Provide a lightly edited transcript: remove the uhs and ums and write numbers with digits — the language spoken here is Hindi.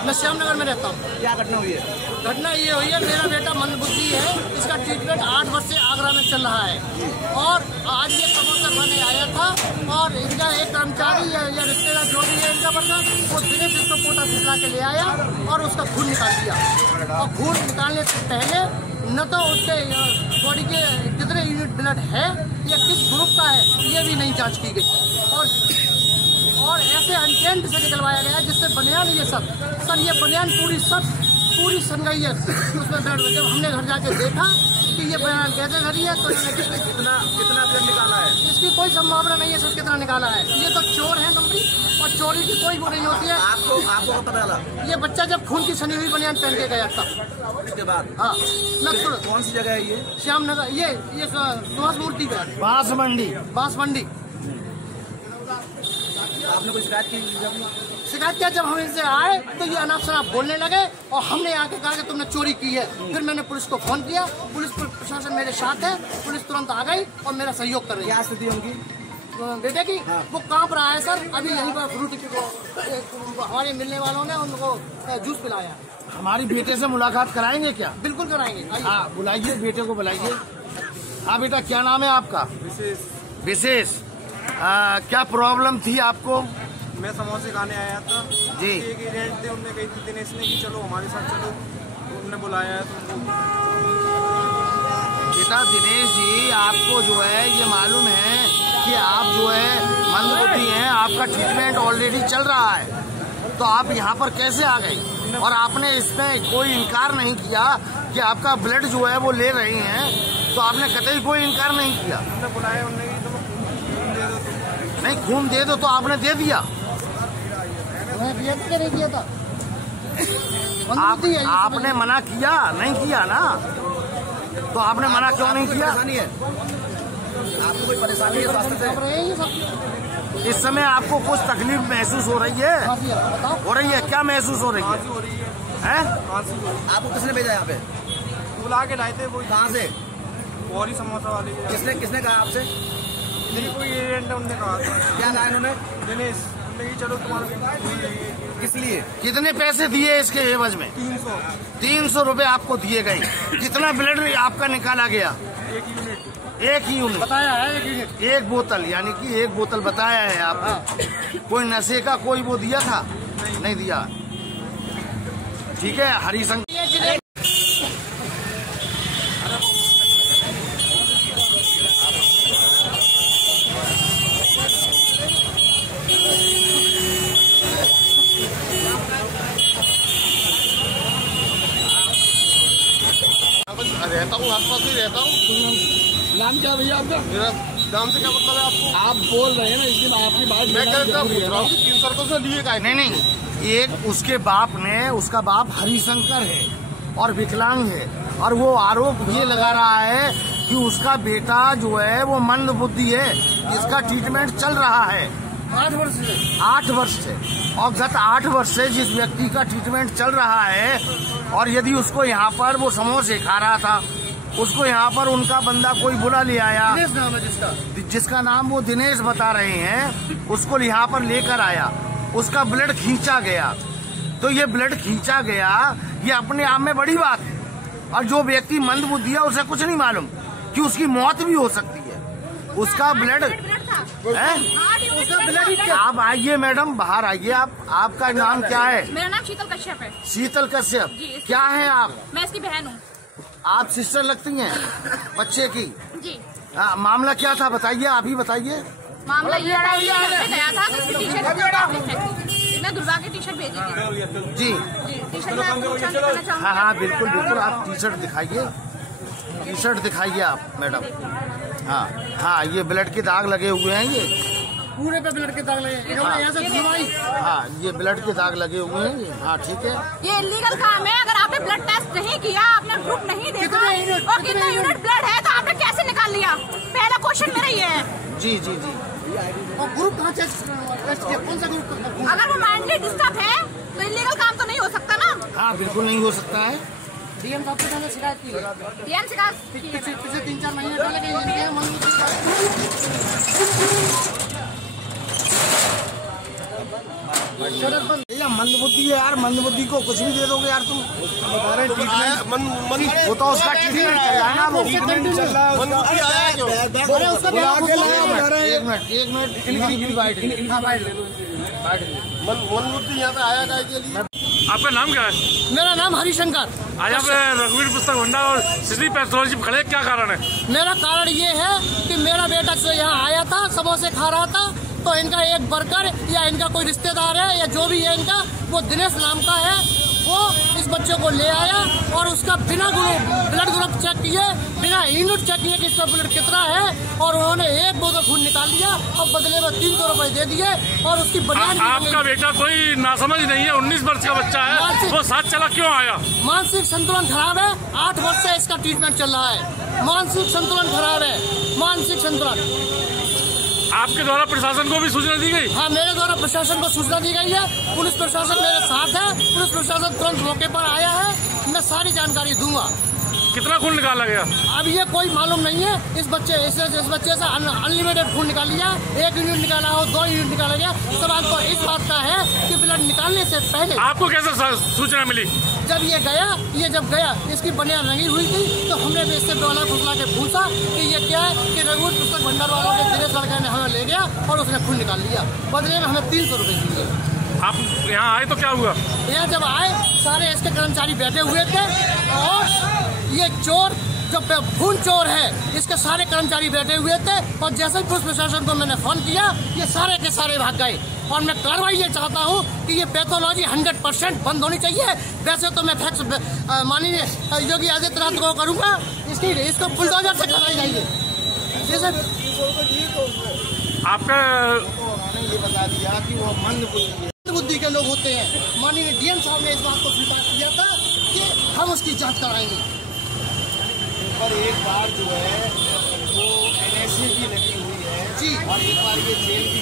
मैं श्यामनगर में रहता हूँ। क्या घटना हुई है? घटना ये हुई है, मेरा बेटा मंदबुद्धि है, इसका ट्रीटमेंट 8 वर्ष से आगरा में चल रहा है और आज ये समोसा खाने आया था और इनका एक कर्मचारी या रिश्तेदार जो भी है इनका बंदा वो दिनेश इसको पोटा फिसला के ले आया और उसका खून निकाल दिया। और खून निकालने से पहले न तो उसके बॉडी के कितने यूनिट ब्लड है या किस ग्रुप का है ये भी नहीं जाँच की गई और ऐसे अनटेंट से निकलवाया गया जिससे बनियान ये सब सर ये बनियान पूरी सन गई है उसमें ब्लड। जब हमने घर जाके देखा कि ये बनियान कैसे धरी है तो कितना ब्लड निकाला है? इसकी कोई संभावना नहीं है सर कितना निकाला है। ये तो चोर है नंबरी और चोरी की कोई वो नहीं होती है। आपको पता लगा? ये बच्चा जब खून की सनी हुई बनियान पहन के गया तब उसके बाद हाँ कौन सी जगह है ये? श्यामनगर ये सुभाष मूर्ति का बांसमंडी। आपने कोई शिकायत की? शिकायत किया जब हम इनसे आए तो ये अनाप शनाप बोलने लगे और हमने आके कहा कि तुमने चोरी की है। फिर मैंने पुलिस को फोन किया, पुलिस प्रशासन मेरे साथ है, पुलिस तुरंत आ गई और मेरा सहयोग कर रही है। क्या स्थिति है उनकी बेटे की? हाँ। वो कांप रहा है सर। अभी यहीं पर फ्रूट हमारे मिलने वालों ने उनको जूस पिलाया। हमारी बेटे से मुलाकात कराएंगे क्या? बिल्कुल कराएंगे। हाँ बुलाइए, बेटे को बुलाइए। हाँ बेटा क्या नाम है आपका? विशेष। क्या प्रॉब्लम थी आपको? मैं समोसे खाने आया था जी। एक एजेंट थे, उनने कही थी दिनेश ने कि चलो हमारे साथ चलो, उन्होंने बुलाया है तुमको। बेटा दिनेश जी आपको जो है ये मालूम है कि आप जो है मंदबुद्धि हैं, आपका ट्रीटमेंट ऑलरेडी चल रहा है, तो आप यहाँ पर कैसे आ गए? और आपने इसमें कोई इनकार नहीं किया कि आपका ब्लड जो है वो ले रहे हैं, तो आपने कतई कोई इनकार नहीं किया। उन्होंने बुलाया, उन्होंने नहीं खून दे दो तो आपने दे दिया। आपने मना किया नहीं किया ना, तो आपने मना क्यों नहीं किया? आपको कोई परेशानी है स्वास्थ्य से? इस समय आपको कुछ तकलीफ महसूस हो रही है? क्या महसूस हो रही है? आपको किसने भेजा यहाँ पे? बुला के लाए थे। वो कहाँ से? और समोसा वाले। किसने कहा आपसे? कोई एजेंट ने, उन्होंने कहा था। क्या कहा इन्होंने? दिनेश चलो तुम्हारा। किस लिए? कितने पैसे दिए इसके एवज में? 300 रुपए आपको दिए गए। कितना ब्लड आपका निकाला गया? 1 यूनिट बताया है। 1 यूनिट 1 बोतल, यानी कि 1 बोतल बताया है आपने। कोई नशे का कोई वो दिया था? नहीं दिया। ठीक है। हरिशंकर रहता हूँ, आसपास ही रहता हूँ। नाम क्या भैया आपका? मेरा नाम से क्या मतलब है आपको? आप बोल रहे हैं ना, इसलिए आपकी बात मैं पूछ रहा हूँ कि 300 रुपये से लिए का? नहीं, एक उसके बाप ने, उसका बाप हरिशंकर है और विकलांग है, और वो आरोप ये लगा रहा है कि उसका बेटा जो है वो मंदबुद्धि है, इसका ट्रीटमेंट चल रहा है 8 वर्ष से। 8 वर्ष से, और गत 8 वर्ष से जिस व्यक्ति का ट्रीटमेंट चल रहा है, और यदि उसको यहाँ पर वो समोसे खा रहा था, उसको यहाँ पर उनका बंदा कोई बुला ले आया, दिनेश नाम है जिसका नाम वो दिनेश बता रहे हैं, उसको यहाँ पर लेकर आया, उसका ब्लड खींचा गया। तो ये ब्लड खींचा गया, ये अपने आप में बड़ी बात है। और जो व्यक्ति मंदबुद्धि है उसे कुछ नहीं मालूम कि उसकी मौत भी हो सकती है। उसका ब्लड है। आप आइए मैडम, बाहर आइए। आपका नाम क्या है? मेरा नाम शीतल कश्यप है। शीतल कश्यप। क्या है आप? मैं इसकी बहन हूँ। आप सिस्टर लगती हैं बच्चे की? जी। मामला क्या था बताइए, आप ही बताइए। मामला ये गया था कि टी शर्ट मैं दुर्गा की टी शर्ट भेजी थी। G T shirt. हाँ बिल्कुल बिल्कुल, आप टी शर्ट दिखाइए, टी शर्ट दिखाइए आप मैडम। हाँ ये ब्लड के दाग लगे हुए हैं, ये पूरे पे ब्लड के दाग लगे। हाँ ये ब्लड के दाग लगे हुए हैं ये। हाँ ठीक है। ये इलीगल काम है। अगर आपने ब्लड टेस्ट नहीं किया, आपने ग्रुप नहीं देखा और कितना यूनिट ब्लड है, तो आपने कैसे निकाल लिया? पहला क्वेश्चन मेरा ये है। जी जी जी। और ग्रुप कहाँ टेस्ट किया? कौन सा ग्रुप? अगर वो माइंडली डिस्टर्ब है तो इलीगल काम तो नहीं हो सकता ना। हाँ बिल्कुल नहीं हो सकता है। डीएम साहब से मैंने शिकायत की है। डीएम शिकायत पिछले 3-4 महीने पहले गई भैया मंदबुद्धि है यार, मंदबुद्धि को कुछ भी दे दोगे यार तुम। बता रहे ट्रीटमेंट वो तो उसका ट्रीटमेंट चल रहा है ना, वो ट्रीटमेंट चल रहा है मनबुद्धि यहाँ पे आया था के लिए। आपका नाम क्या है? मेरा नाम हरिशंकर। आज आप रघुवीर पुस्तक भंडार और सिटी पैथोलॉजी पे खड़े, क्या कारण है? मेरा कारण ये है कि मेरा बेटा जो यहाँ आया था, समोसे खा रहा था, तो इनका एक वर्कर या इनका कोई रिश्तेदार है या जो भी है इनका, वो दिनेश नाम का है, वो इस बच्चे को ले आया और उसका बिना ब्लड ग्रुप चेक किए, बिना यूनिट चेक किए कि इसका ब्लड कितना है, और उन्होंने एक बोतल खून निकाल लिया और बदले में 300 रुपए दे दिए। और उसकी बनियान आपका बेटा कोई नासमझ नहीं है, 19 वर्ष का बच्चा है, वो साथ चला क्यों आया? मानसिक संतुलन खराब है, 8 वर्ष से इसका ट्रीटमेंट चल रहा है। मानसिक संतुलन खराब है, मानसिक संतुलन। आपके द्वारा प्रशासन को भी सूचना दी गई? हाँ, मेरे द्वारा प्रशासन को सूचना दी गई है। पुलिस प्रशासन मेरे साथ है, पुलिस प्रशासन तुरंत मौके पर आया है, मैं सारी जानकारी दूंगा। कितना खून निकाला गया? अब ये कोई मालूम नहीं है। इस बच्चे से अनलिमिटेड खून निकाल लिया, 1 यूनिट निकाला हो, 2 यूनिट निकाला गया। सवाल तो इस बात का है कि ब्लड निकालने से पहले आपको कैसे सूचना मिली? जब जब गया इसकी बनियान रंगी हुई थी, तो हमने भी इससे डोला फुसला के पूछा कि ये क्या है, कि रघुवीर पुस्तक भंडार वालों के दिनेश लड़के ने हमें ले गया और उसने खून निकाल लिया, बदले में हमें 300 रुपए दिए। आप यहाँ आए तो क्या हुआ? यहाँ जब आए, सारे इसके कर्मचारी बैठे हुए थे और ये चोर जो खून चोर है, इसके सारे कर्मचारी बैठे हुए थे, और जैसे ही पुलिस प्रशासन को मैंने फोन किया, ये सारे के सारे भाग गए। और मैं कार्रवाई ये चाहता हूँ कि ये पैथोलॉजी 100% बंद होनी चाहिए। वैसे तो मैं फैक्स माननीय योगी आदित्यनाथ को करूँगा, इसको बुलडोजर से कराई जाइए। जैसे आपका ये बता दिया कि वो मंदबुद्धि के लोग होते हैं। माननीय डीएम साहब ने इस बात को स्वीकार किया था कि हम उसकी जांच कराएंगे। पर एक बार जो है वो NSA भी लगी हुई है जी, और एक बार ये जेल भी